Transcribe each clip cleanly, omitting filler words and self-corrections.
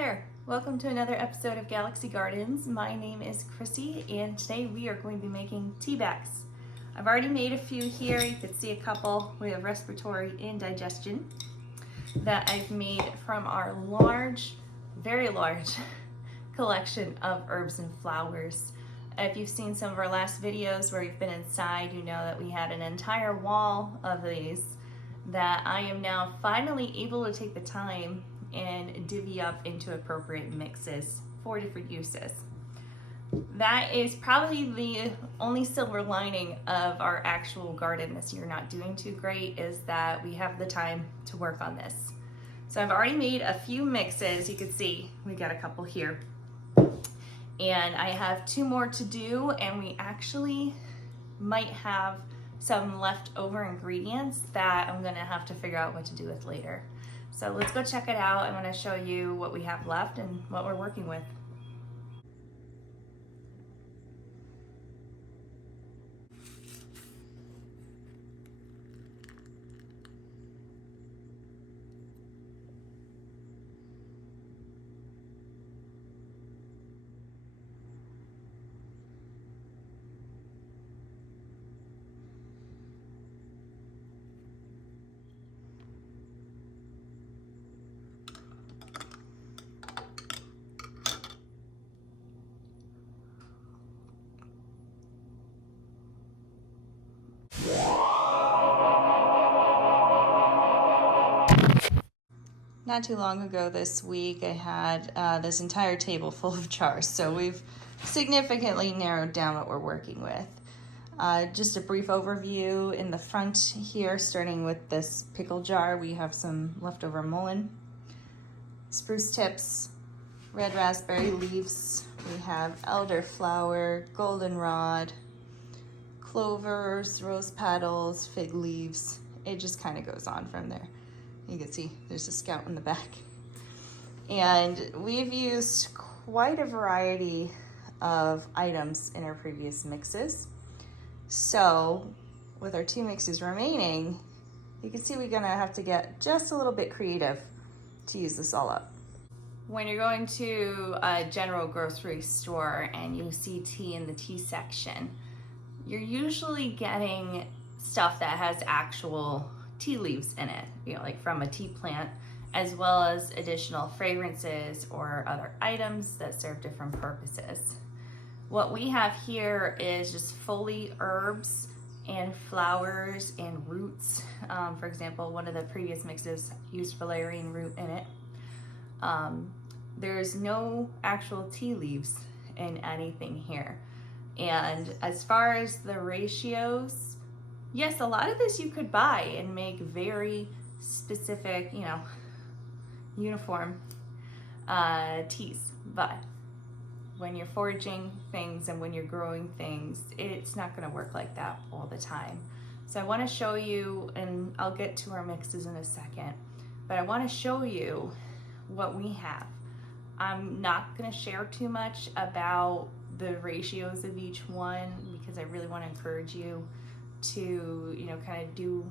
there, welcome to another episode of Galaxy Gardens. My name is Chrissy and today we are going to be making tea bags. I've already made a few here. You can see a couple. We have respiratory and digestion that I've made from our large, very large collection of herbs and flowers. If you've seen some of our last videos where we've been inside, you know that we had an entire wall of these that I am now finally able to take the time and divvy up into appropriate mixes for different uses. That is probably the only silver lining of our actual garden this year not doing too great, is that we have the time to work on this. So I've already made a few mixes. You can see we got a couple here. And I have two more to do, and we actually might have some leftover ingredients that I'm gonna have to figure out what to do with later. So let's go check it out. I'm gonna show you what we have left and what we're working with. Not too long ago this week, I had this entire table full of jars, so we've significantly narrowed down what we're working with. Just a brief overview in the front here, starting with this pickle jar. We have some leftover mullein, spruce tips, red raspberry leaves. We have elderflower, goldenrod, clovers, rose petals, fig leaves. It just kind of goes on from there. You can see there's a scout in the back. And we've used quite a variety of items in our previous mixes. So with our two mixes remaining, you can see we're gonna have to get just a little bit creative to use this all up. When you're going to a general grocery store and you see tea in the tea section, you're usually getting stuff that has actual tea leaves in it, you know, like from a tea plant, as well as additional fragrances or other items that serve different purposes. What we have here is just fully herbs and flowers and roots. For example, one of the previous mixes used valerian root in it. There's no actual tea leaves in anything here. And as far as the ratios, yes, a lot of this you could buy and make very specific, you know, uniform teas. But when you're foraging things and when you're growing things, it's not gonna work like that all the time. So I wanna show you, and I'll get to our mixes in a second, but I wanna show you what we have. I'm not gonna share too much about the ratios of each one because I really wanna encourage you to, you know, kind of do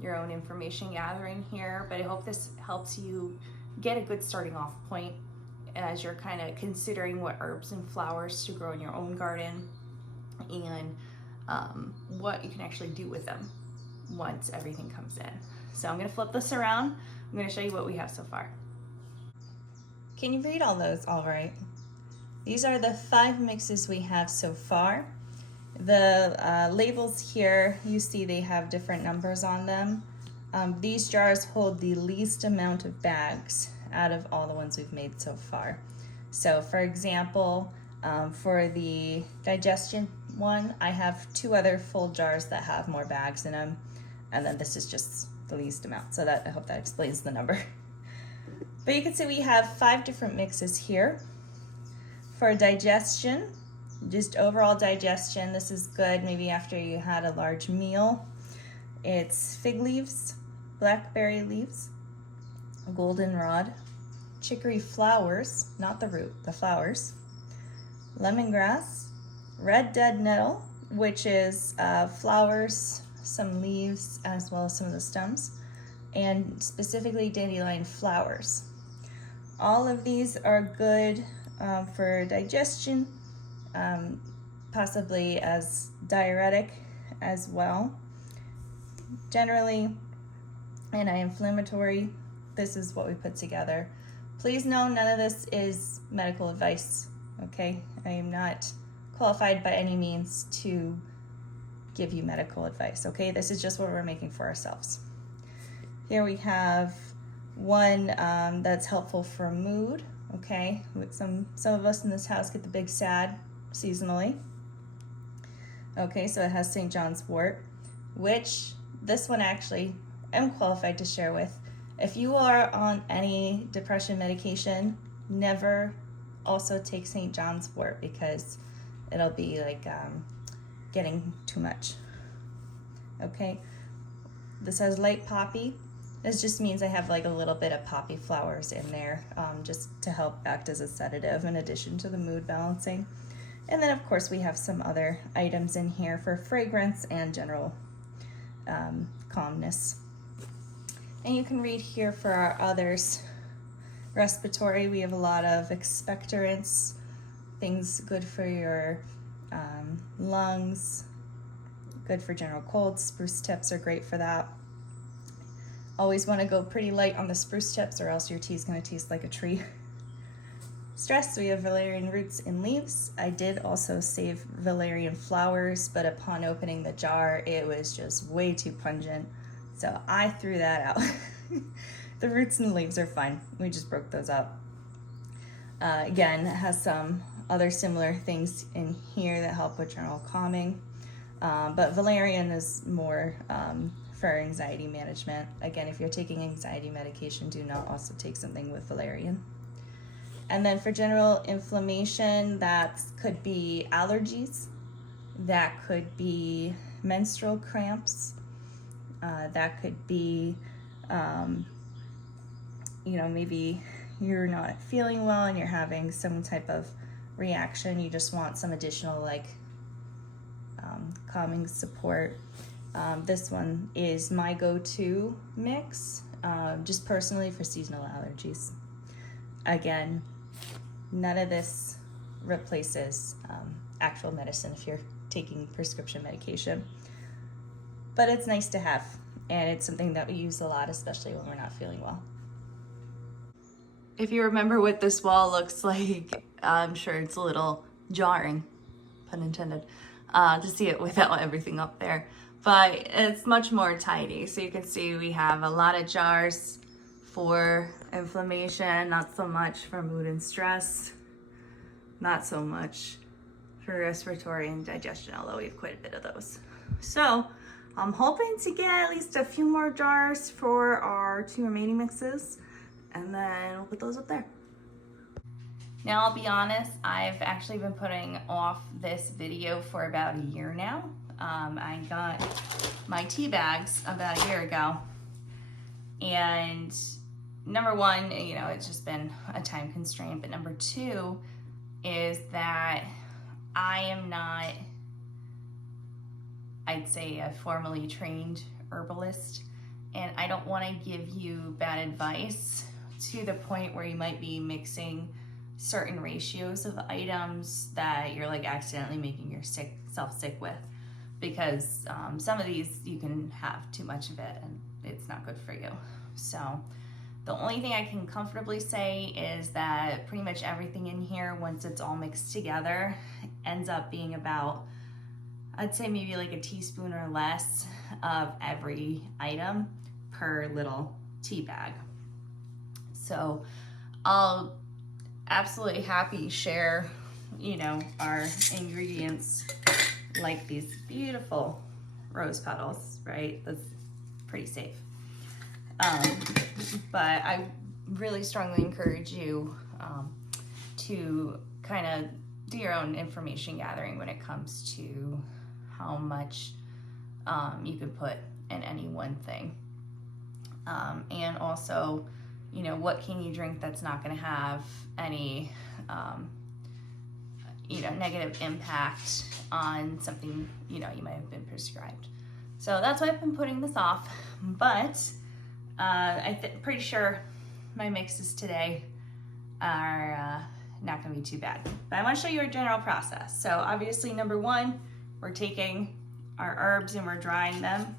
your own information gathering here, but I hope this helps you get a good starting off point as you're kind of considering what herbs and flowers to grow in your own garden and what you can actually do with them once everything comes in. So I'm going to flip this around. I'm going to show you what we have so far. Can you read all those all right? These are the 5 mixes we have so far. The labels here, you see they have different numbers on them. These jars hold the least amount of bags out of all the ones we've made so far. So for example, for the digestion one, I have 2 other full jars that have more bags in them, and then this is just the least amount. So that, I hope that explains the number. But you can see we have 5 different mixes here. For digestion, just overall digestion, this is good maybe after you had a large meal. It's fig leaves, blackberry leaves, goldenrod, chicory flowers, not the root, the flowers, lemongrass, red dead nettle, which is flowers, some leaves, as well as some of the stems, and specifically dandelion flowers. All of these are good for digestion, possibly as diuretic as well. Generally anti-inflammatory. This is what we put together. Please know none of this is medical advice, okay? I am not qualified by any means to give you medical advice, okay? This is just what we're making for ourselves. Here we have one that's helpful for mood, okay? Some of us in this house get the big sad seasonally. Okay, so it has St. John's wort, which this one actually I'm qualified to share with. If you are on any depression medication, never also take St. John's wort because it'll be like getting too much. Okay, this has light poppy. This just means I have like a little bit of poppy flowers in there just to help act as a sedative in addition to the mood balancing. And then of course we have some other items in here for fragrance and general calmness. And you can read here for our others. Respiratory, we have a lot of expectorants, things good for your lungs, good for general colds. Spruce tips are great for that. Always want to go pretty light on the spruce tips or else your tea is going to taste like a tree. Stress, we have valerian roots and leaves. I did also save Valerian flowers, but upon opening the jar, it was just way too pungent. So I threw that out. The roots and leaves are fine. We just broke those up. Again, it has some other similar things in here that help with general calming. But valerian is more for anxiety management. Again, if you're taking anxiety medication, do not also take something with valerian. And then for general inflammation, that could be allergies, that could be menstrual cramps, that could be, maybe you're not feeling well and you're having some type of reaction. You just want some additional calming support. This one is my go-to mix, just personally for seasonal allergies. Again, none of this replaces actual medicine if you're taking prescription medication. But it's nice to have, and it's something that we use a lot, especially when we're not feeling well. If you remember what this wall looks like, I'm sure it's a little jarring, pun intended, to see it without everything up there. But it's much more tidy. So you can see we have a lot of jars for inflammation, not so much for mood and stress, not so much for respiratory and digestion, although we have quite a bit of those. So I'm hoping to get at least a few more jars for our 2 remaining mixes, and then we'll put those up there. Now, I'll be honest, I've actually been putting off this video for about a year now. I got my tea bags about a year ago, and number one, it's just been a time constraint, but number two is that I am not, I'd say, a formally trained herbalist, and I don't want to give you bad advice to the point where you might be mixing certain ratios of items that you're like accidentally making yourself sick with, because some of these you can have too much of it and it's not good for you. So the only thing I can comfortably say is that pretty much everything in here, once it's all mixed together, ends up being about, I'd say maybe like a teaspoon or less of every item per little tea bag. So I'll absolutely happy share, our ingredients, like these beautiful rose petals, right? That's pretty safe. But I really strongly encourage you to kind of do your own information gathering when it comes to how much you could put in any one thing. And also, what can you drink that's not going to have any, negative impact on something, you might have been prescribed. So that's why I've been putting this off, but pretty sure my mixes today are not gonna be too bad. But I wanna show you our general process. So obviously, number one, we're taking our herbs and we're drying them.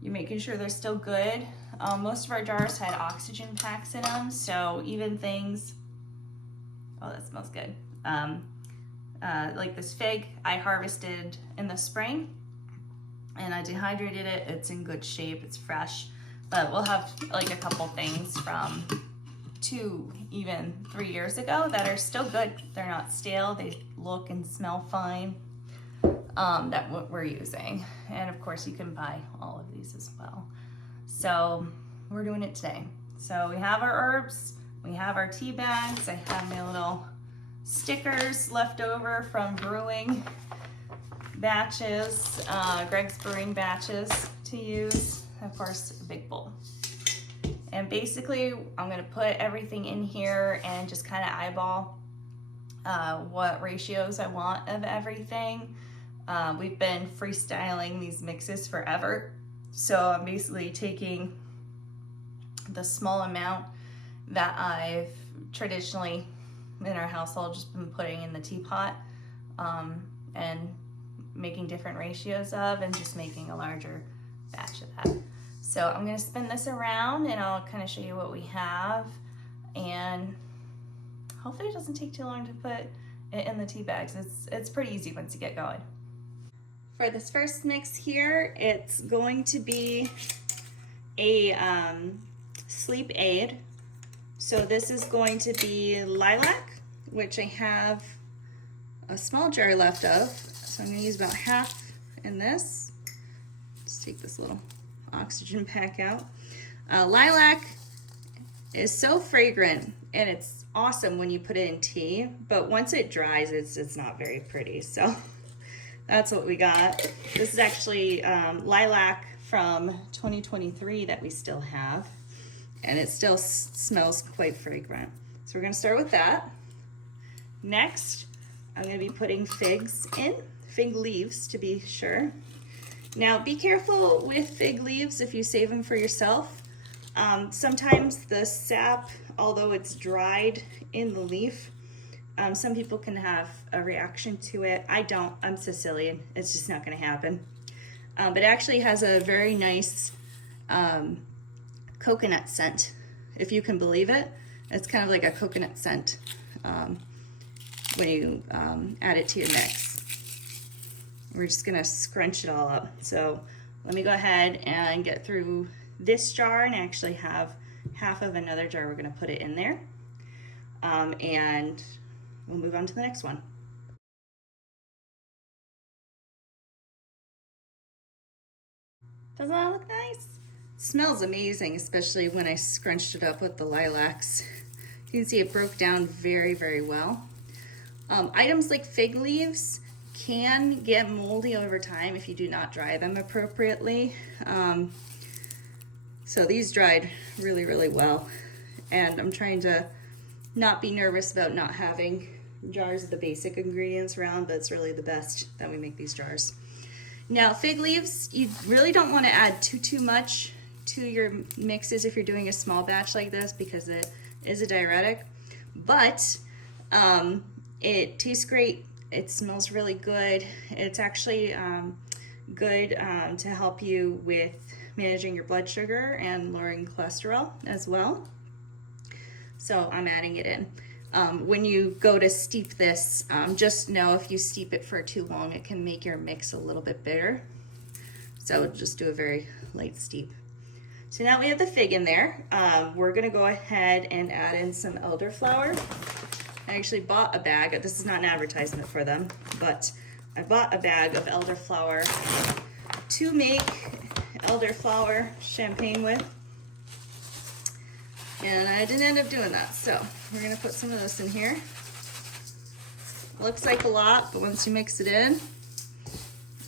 You're making sure they're still good. Most of our jars had oxygen packs in them, so even things, oh, that smells good. Like this fig, I harvested in the spring and I dehydrated it. It's in good shape, it's fresh, but we'll have like a couple things from 2, even 3 years ago that are still good. They're not stale, they look and smell fine, that what we're using. And of course you can buy all of these as well. So we're doing it today. So we have our herbs, we have our tea bags. I have my little stickers left over from brewing batches, Greg's brewing batches to use. Of course, a big bowl. And basically, I'm gonna put everything in here and just kind of eyeball what ratios I want of everything. We've been freestyling these mixes forever. So I'm basically taking the small amount that I've traditionally in our household just been putting in the teapot and making different ratios of, and just making a larger batch of that. So I'm gonna spin this around and I'll kind of show you what we have, and hopefully it doesn't take too long to put it in the tea bags. It's pretty easy once you get going. For this first mix here, it's going to be a sleep aid. So this is going to be lilac, which I have a small jar left of. So I'm gonna use about half in this. Let's take this little oxygen pack out. Lilac is so fragrant and it's awesome when you put it in tea, but once it dries, it's not very pretty. So that's what we got. This is actually lilac from 2023 that we still have, and it still smells quite fragrant. So we're gonna start with that. Next, I'm gonna be putting figs in, fig leaves to be sure. Now be careful with fig leaves if you save them for yourself. Sometimes the sap, although it's dried in the leaf, some people can have a reaction to it. I don't, I'm Sicilian, it's just not gonna happen. But it actually has a very nice coconut scent, if you can believe it. It's kind of like a coconut scent when you add it to your mix. We're just gonna scrunch it all up. So let me go ahead and get through this jar, and actually have half of another jar. We're gonna put it in there, and we'll move on to the next one. Doesn't that look nice? It smells amazing, especially when I scrunched it up with the lilacs. You can see it broke down very, very well. Items like fig leaves can get moldy over time if you do not dry them appropriately. So these dried really, really well. And I'm trying to not be nervous about not having jars of the basic ingredients around, but it's really the best that we make these jars. Now, fig leaves, you really don't want to add too much to your mixes if you're doing a small batch like this, because it is a diuretic, but it tastes great. It smells really good. It's actually good to help you with managing your blood sugar and lowering cholesterol as well. So I'm adding it in. When you go to steep this, just know if you steep it for too long, it can make your mix a little bit bitter. So just do a very light steep. So now we have the fig in there. We're gonna go ahead and add in some elderflower. I actually bought a bag. This is not an advertisement for them, but I bought a bag of elderflower to make elderflower champagne with. And I didn't end up doing that, so we're gonna put some of this in here. Looks like a lot, but once you mix it in,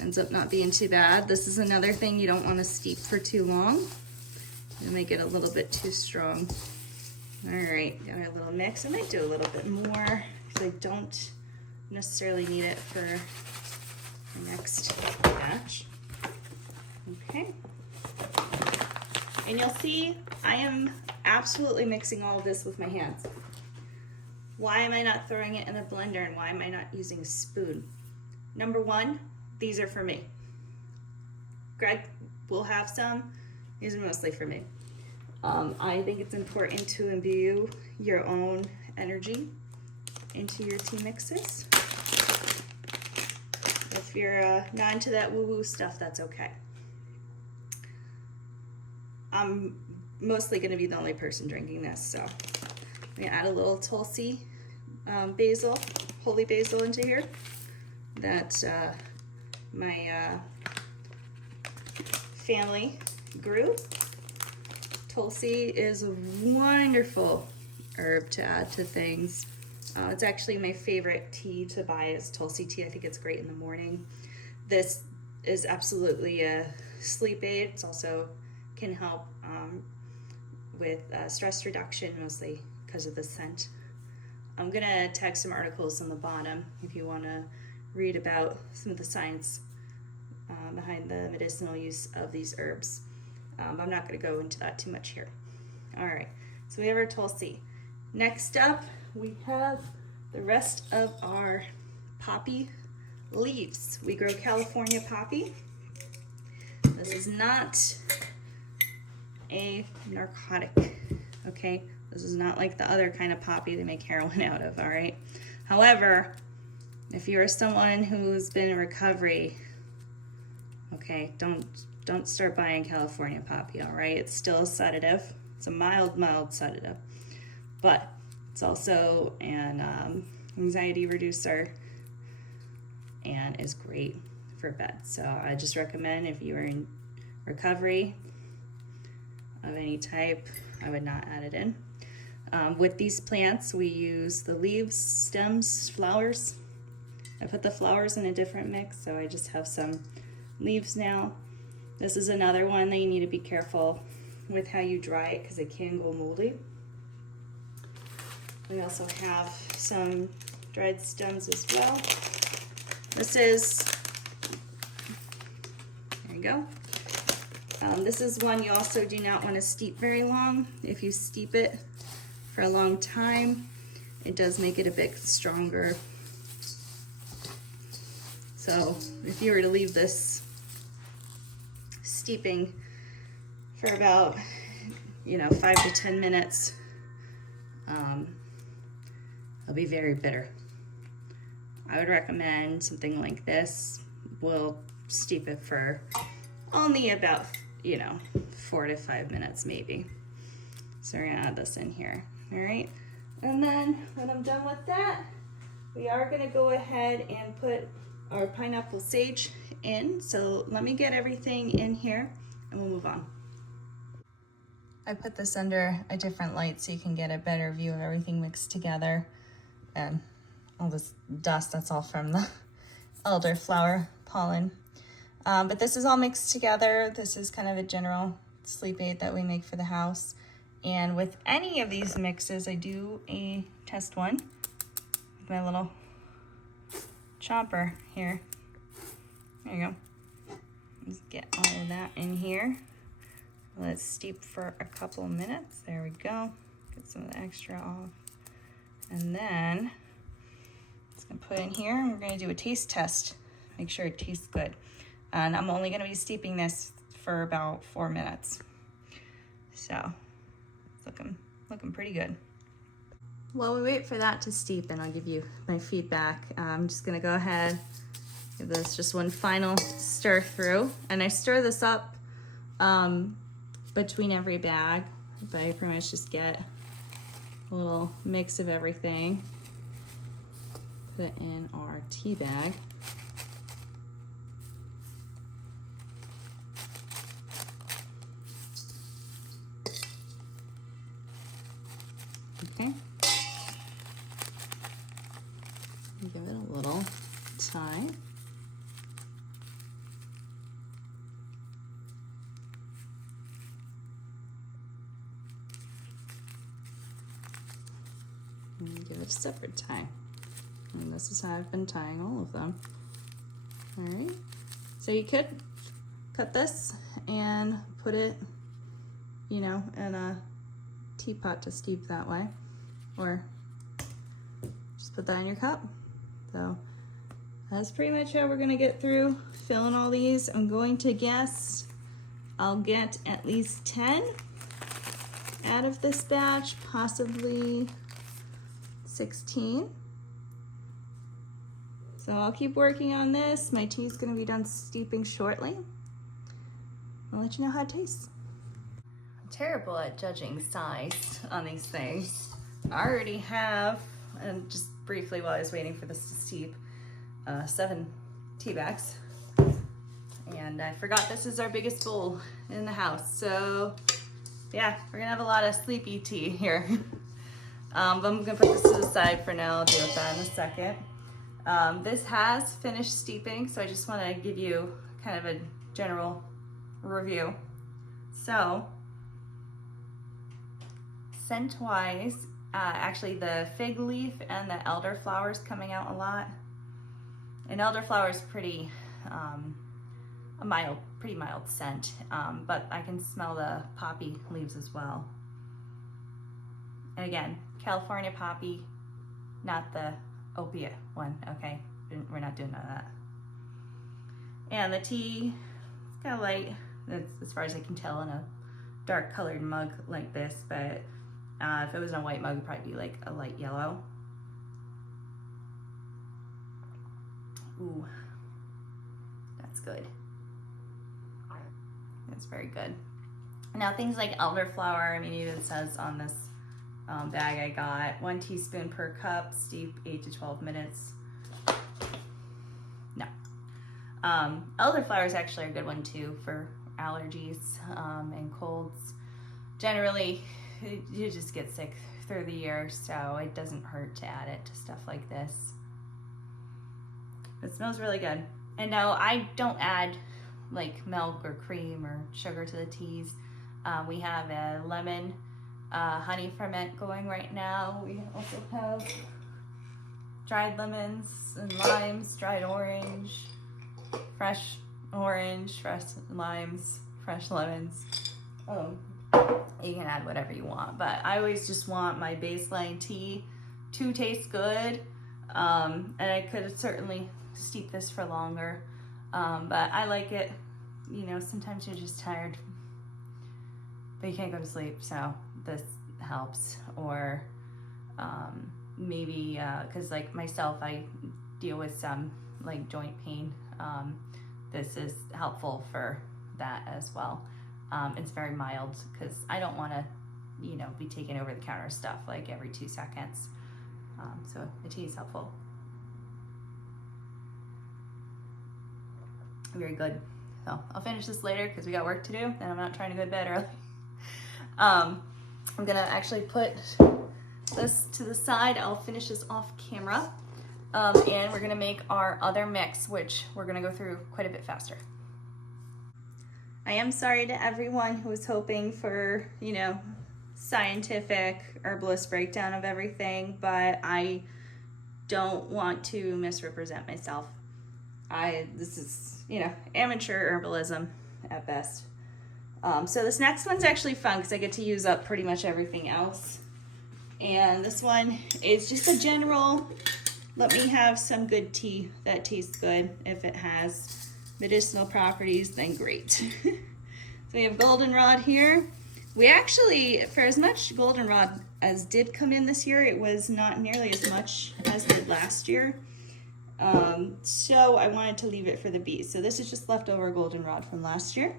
ends up not being too bad. This is another thing you don't want to steep for too long. It'll make it a little bit too strong. All right, got our little mix. I might do a little bit more because I don't necessarily need it for the next batch. Okay. And you'll see I am absolutely mixing all of this with my hands. Why am I not throwing it in a blender and why am I not using a spoon? Number one, these are for me. Greg will have some. These are mostly for me. I think it's important to imbue your own energy into your tea mixes. If you're not into that woo-woo stuff, that's okay. I'm mostly going to be the only person drinking this, so I'm going to add a little Tulsi basil, holy basil into here that my family grew. Tulsi is a wonderful herb to add to things. It's actually my favorite tea to buy is Tulsi tea. I think it's great in the morning. This is absolutely a sleep aid. It's also can help with stress reduction, mostly because of the scent. I'm gonna tag some articles on the bottom if you wanna read about some of the science behind the medicinal use of these herbs. I'm not gonna go into that too much here. All right, so we have our Tulsi. Next up, we have the rest of our poppy leaves. We grow California poppy. This is not a narcotic, okay? This is not like the other kind of poppy they make heroin out of, all right? However, if you're someone who's been in recovery, okay, don't start buying California poppy, all right? It's still a sedative. It's a mild sedative, but it's also an anxiety reducer and is great for bed. So I just recommend if you are in recovery of any type, I would not add it in. With these plants, we use the leaves, stems, flowers. I put the flowers in a different mix, so I just have some leaves now. This is another one that you need to be careful with how you dry it because it can go moldy. We also have some dried stems as well. This is, there you go. This is one you also do not want to steep very long. If you steep it for a long time, it does make it a bit stronger. So if you were to leave this steeping for about, 5 to 10 minutes, it'll be very bitter. I would recommend something like this. We'll steep it for only about, 4 to 5 minutes maybe. So we're gonna add this in here, all right? And then when I'm done with that, we are gonna go ahead and put our pineapple sage in. So let me get everything in here and we'll move on. I put this under a different light so you can get a better view of everything mixed together. And all this dust, that's all from the elderflower pollen. But this is all mixed together. This is kind of a general sleep aid that we make for the house. And with any of these mixes, I do a test one with my little chopper here. There you go. Let's get all of that in here. Let's steep for a couple minutes. There we go. Get some of the extra off. And then it's gonna put in here and we're gonna do a taste test. Make sure it tastes good. And I'm only gonna be steeping this for about 4 minutes. So it's looking pretty good. While we wait for that to steep, and I'll give you my feedback, I'm just gonna go ahead, give this just one final stir through. And I stir this up between every bag, but I pretty much just get a little mix of everything. Put it in our tea bag. Okay. Give it a little time. And give it a separate tie. And this is how I've been tying all of them. All right. So you could cut this and put it, in a teapot to steep that way. Or just put that in your cup. So that's pretty much how we're gonna get through filling all these. I'm going to guess I'll get at least 10 out of this batch, possibly 16. So I'll keep working on this. My tea is gonna be done steeping shortly. I'll let you know how it tastes. I'm terrible at judging size on these things. I already have, and just briefly while I was waiting for this to steep, 7 tea bags. And I forgot this is our biggest bowl in the house. So yeah, we're gonna have a lot of sleepy tea here. But I'm gonna put this to the side for now. I'll deal with that in a second. This has finished steeping, so I just wanna give you kind of a general review. So scent-wise, actually the fig leaf and the elderflower is coming out a lot. And elderflower is pretty pretty mild scent, but I can smell the poppy leaves as well. And again, California poppy, not the opiate one, okay? We're not doing none of that. And the tea, it's kind of light, as far as I can tell, in a dark colored mug like this, but if it was in a white mug, it'd probably be like a light yellow. Ooh, that's good. That's very good. Now things like elderflower, I mean, it even says on this bag I got, 1 teaspoon per cup, steep 8 to 12 minutes. No. Elderflower is actually a good one too for allergies and colds. Generally, you just get sick through the year, so it doesn't hurt to add it to stuff like this. It smells really good. And no, I don't add like milk or cream or sugar to the teas. We have a lemon honey ferment going right now. We also have dried lemons and limes, dried orange, fresh limes, fresh lemons. You can add whatever you want, but I always just want my baseline tea to taste good. And I could certainly steep this for longer, but I like it. You know, sometimes you're just tired, but you can't go to sleep, so this helps. Or maybe because like myself, I deal with some like joint pain. This is helpful for that as well. It's very mild because I don't want to, you know, be taking over the counter stuff like every 2 seconds. So the tea is helpful. Very good. So I'll finish this later because we got work to do and I'm not trying to go to bed early. I'm gonna actually put this to the side. I'll finish this off camera. And we're gonna make our other mix, which we're gonna go through quite a bit faster. I am sorry to everyone who was hoping for, you know, scientific herbalist breakdown of everything, but I don't want to misrepresent myself. This is, you know, amateur herbalism at best. So this next one's actually fun because I get to use up pretty much everything else. And this one is just a general, let me have some good tea that tastes good. If it has medicinal properties, then great. So we have Goldenrod here. We actually, for as much Goldenrod as did come in this year, it was not nearly as much as did last year. So I wanted to leave it for the bees. So this is just leftover Goldenrod from last year.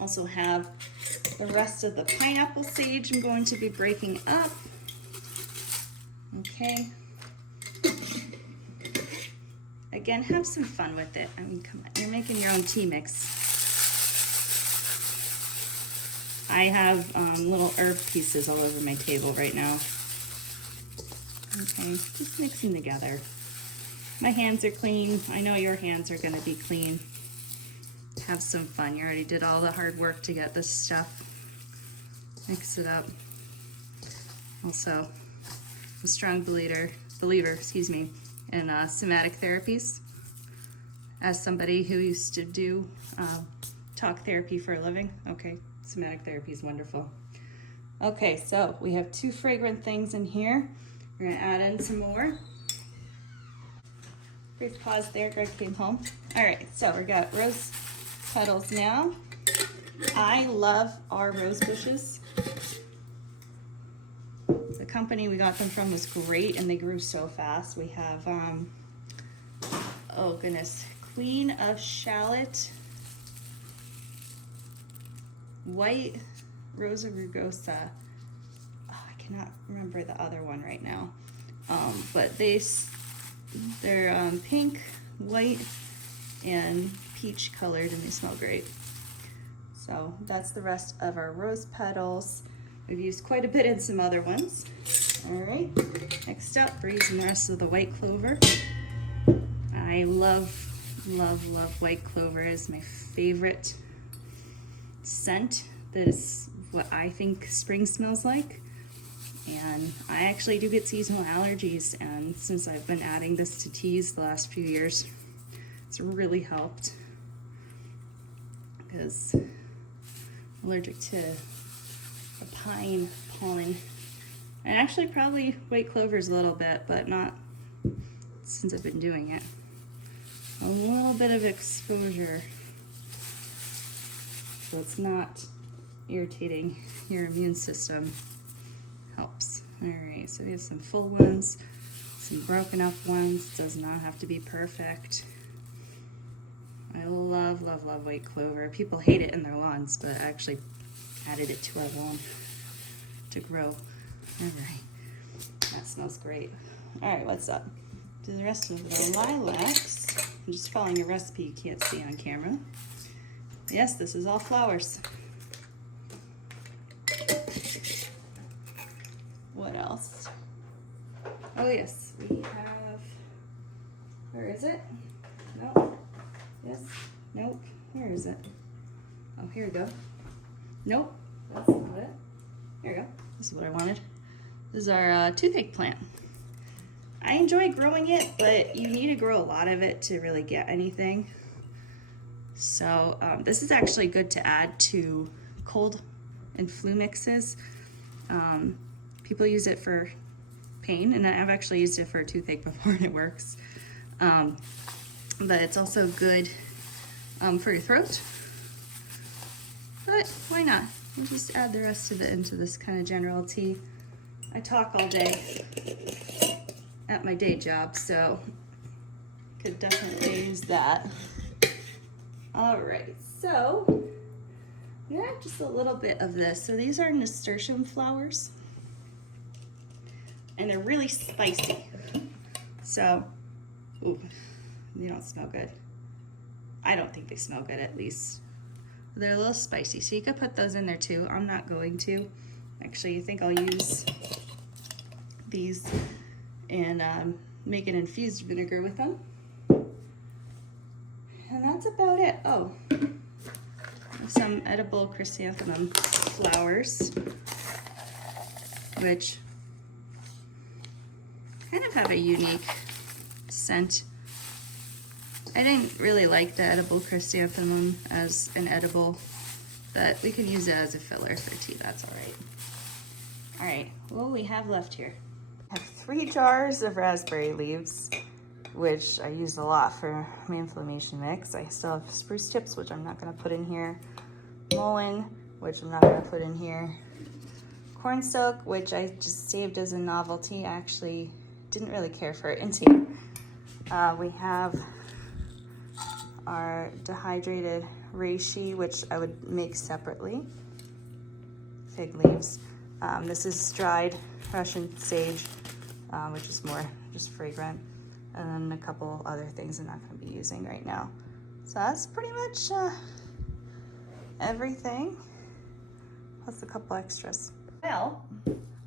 Also have the rest of the pineapple sage I'm going to be breaking up. Okay. Again, have some fun with it. I mean, come on, you're making your own tea mix. I have little herb pieces all over my table right now. Okay, just mixing together. My hands are clean. I know your hands are gonna be clean. Have some fun. You already did all the hard work to get this stuff. Mix it up. Also, I'm a strong believer, in somatic therapies. As somebody who used to do talk therapy for a living, okay, somatic therapy is wonderful. Okay, so we have 2 fragrant things in here. We're gonna add in some more. Brief pause there, Greg came home. All right, so we got rose petals now. I love our rose bushes. The company we got them from was great and they grew so fast. We have, oh goodness, Queen of Shallot, White Rosa rugosa. Oh, I cannot remember the other one right now. But they're pink, white, and peach colored, and they smell great. So that's the rest of our rose petals. We've used quite a bit in some other ones. All right, next up, we're using the rest of the white clover. I love, love, love white clover. It's my favorite scent. That is what I think spring smells like. And I actually do get seasonal allergies, and since I've been adding this to teas the last few years, it's really helped because I'm allergic to the pine pollen. And actually probably white clovers a little bit, but not since I've been doing it. A little bit of exposure so it's not irritating your immune system helps. All right, so we have some full ones, some broken up ones. Does not have to be perfect. I love, love, love white clover. People hate it in their lawns, but I actually added it to our lawn to grow. All right, that smells great. All right, what's up? Do the rest of the lilacs. I'm just following a recipe you can't see on camera. Yes, this is all flowers. What else? Oh yes, we have, where is it? Nope. Yes, nope. Where is it? Oh, here we go. Nope, that's not it. Here we go. This is what I wanted. This is our toothache plant. I enjoy growing it, but you need to grow a lot of it to really get anything. So this is actually good to add to cold and flu mixes. People use it for pain, and I've actually used it for toothache before and it works. But it's also good for your throat. But why not? We'll just add the rest of it into this kind of general tea. I talk all day at my day job, so could definitely use that. All right, so I'm gonna add just a little bit of this. So these are Nasturtium flowers, and they're really spicy. So, ooh, they don't smell good. I don't think they smell good, at least. They're a little spicy, so you could put those in there too. I'm not going to. Actually, I think I'll use these and make an infused vinegar with them. And that's about it. Oh, some edible chrysanthemum flowers, which kind of have a unique scent. I didn't really like the edible chrysanthemum as an edible, but we could use it as a filler for tea. That's all right. All right, what do we have left here? I have 3 jars of raspberry leaves, which I use a lot for my inflammation mix. I still have spruce tips, which I'm not gonna put in here. Mullein, which I'm not gonna put in here. Cornstalk, which I just saved as a novelty. I actually didn't really care for it in tea. We have our dehydrated reishi, which I would make separately. Fig leaves. This is dried Russian sage, which is more just fragrant. And then a couple other things I'm not going to be using right now. So that's pretty much everything, plus a couple extras. Well,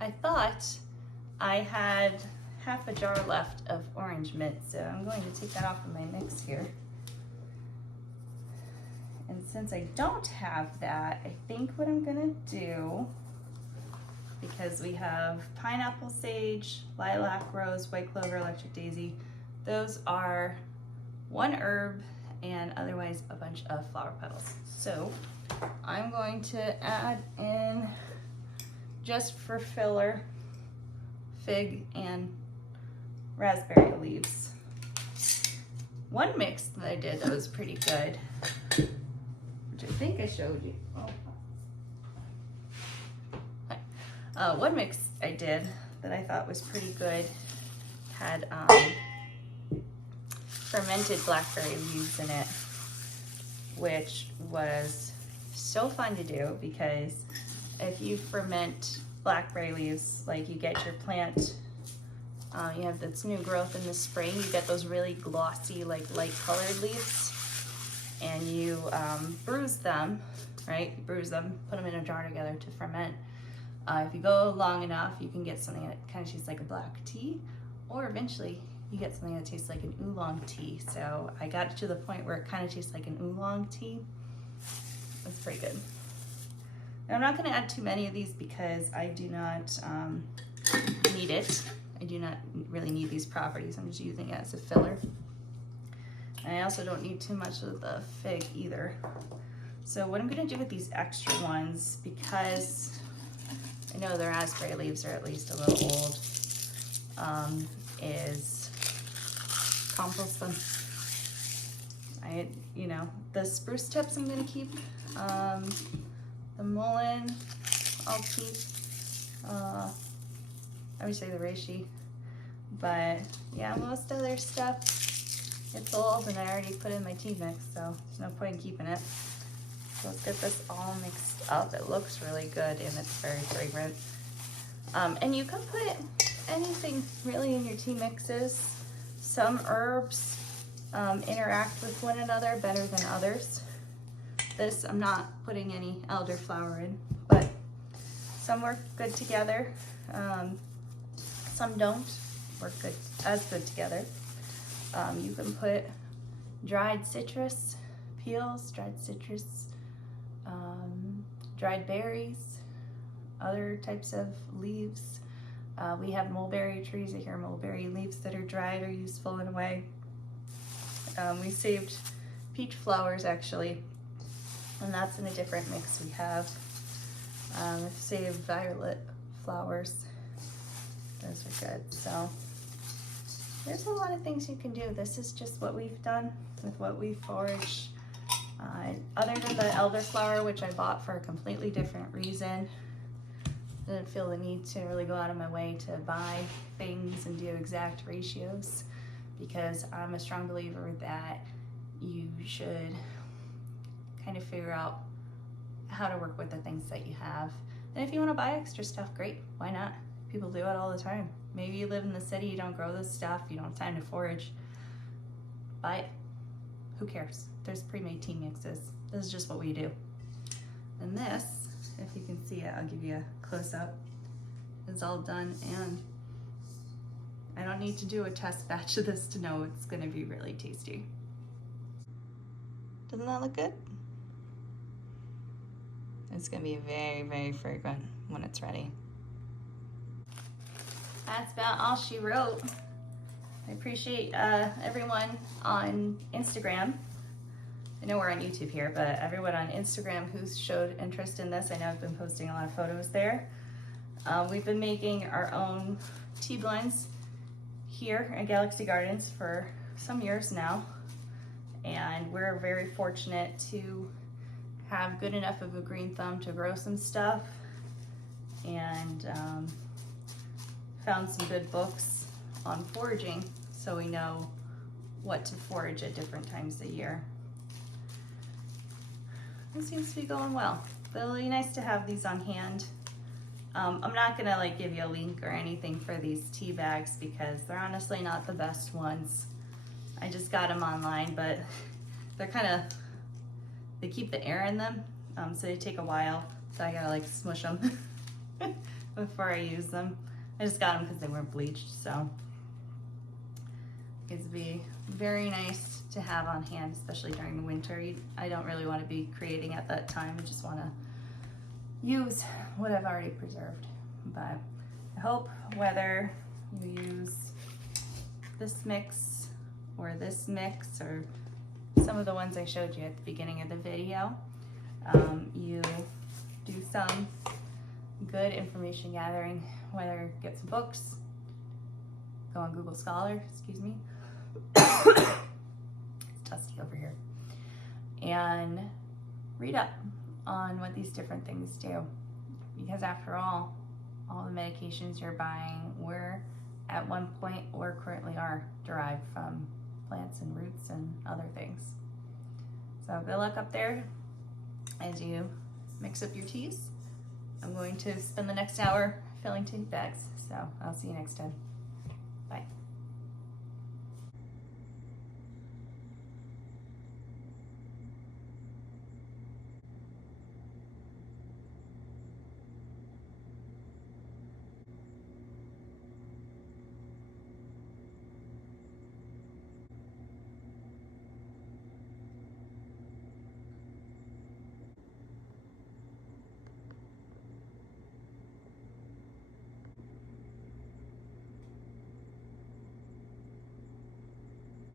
I thought I had half a jar left of orange mint, so I'm going to take that off of my mix here. And since I don't have that, I think what I'm going to do, because we have pineapple sage, lilac rose, white clover, electric daisy. Those are one herb and otherwise a bunch of flower petals. So I'm going to add in, just for filler, fig and raspberry leaves. One mix that I did that was pretty good, which I think I showed you. One mix I did that I thought was pretty good had fermented blackberry leaves in it, which was so fun to do because if you ferment blackberry leaves, like you get your plant, you have this new growth in the spring, you get those really glossy, like light colored leaves, and you bruise them, right? You bruise them, put them in a jar together to ferment. If you go long enough, you can get something that kind of tastes like a black tea, or eventually you get something that tastes like an oolong tea. So I got to the point where it kind of tastes like an oolong tea. That's pretty good. And I'm not going to add too many of these because I do not need it. I do not really need these properties. I'm just using it as a filler. And I also don't need too much of the fig either. So what I'm going to do with these extra ones, because I know the raspberry leaves are at least a little old, is compost them. The spruce tips I'm gonna keep. The mullein I'll keep. I would say the reishi, but yeah, most other stuff, it's old and I already put in my tea mix, so there's no point in keeping it. So let's get this all mixed up. It looks really good and it's very fragrant. And you can put anything really in your tea mixes. Some herbs interact with one another better than others. This, I'm not putting any elderflower in, but some work good together. Some don't work as good together. You can put dried citrus peels, dried citrus, dried berries, other types of leaves. We have mulberry trees. I hear mulberry leaves that are dried are useful in a way. We saved peach flowers actually, and that's in a different mix we have. We've saved violet flowers. Those are good. So there's a lot of things you can do. This is just what we've done with what we foraged. Other than the elderflower, which I bought for a completely different reason. Didn't feel the need to really go out of my way to buy things and do exact ratios, because I'm a strong believer that you should kind of figure out how to work with the things that you have. And if you want to buy extra stuff, great, why not? People do it all the time. Maybe you live in the city, you don't grow this stuff, you don't have time to forage. Buy it. Who cares? There's pre-made tea mixes. This is just what we do. And this, if you can see it, I'll give you a close-up. It's all done, and I don't need to do a test batch of this to know it's gonna be really tasty. Doesn't that look good? It's gonna be very, very fragrant when it's ready. That's about all she wrote. I appreciate everyone on Instagram. I know we're on YouTube here, but everyone on Instagram who's showed interest in this. I know I've been posting a lot of photos there. We've been making our own tea blends here at Galaxy Gardens for some years now, and we're very fortunate to have good enough of a green thumb to grow some stuff, and found some good books on foraging so we know what to forage at different times of year. It seems to be going well. It'll be nice to have these on hand. I'm not gonna like give you a link or anything for these tea bags because they're honestly not the best ones. I just got them online, but they're they keep the air in them, so they take a while. So I gotta like smush them before I use them. I just got them because they weren't bleached, so it'd be very nice to have on hand, especially during the winter. I don't really want to be creating at that time. I just want to use what I've already preserved. But I hope whether you use this mix or this mix or some of the ones I showed you at the beginning of the video, you do some good information gathering, whether get some books, go on Google Scholar, excuse me. It's dusty over here. And read up on what these different things do. Because after all the medications you're buying were at one point or currently are derived from plants and roots and other things. So good luck up there as you mix up your teas. I'm going to spend the next hour filling tea bags. So I'll see you next time. Bye.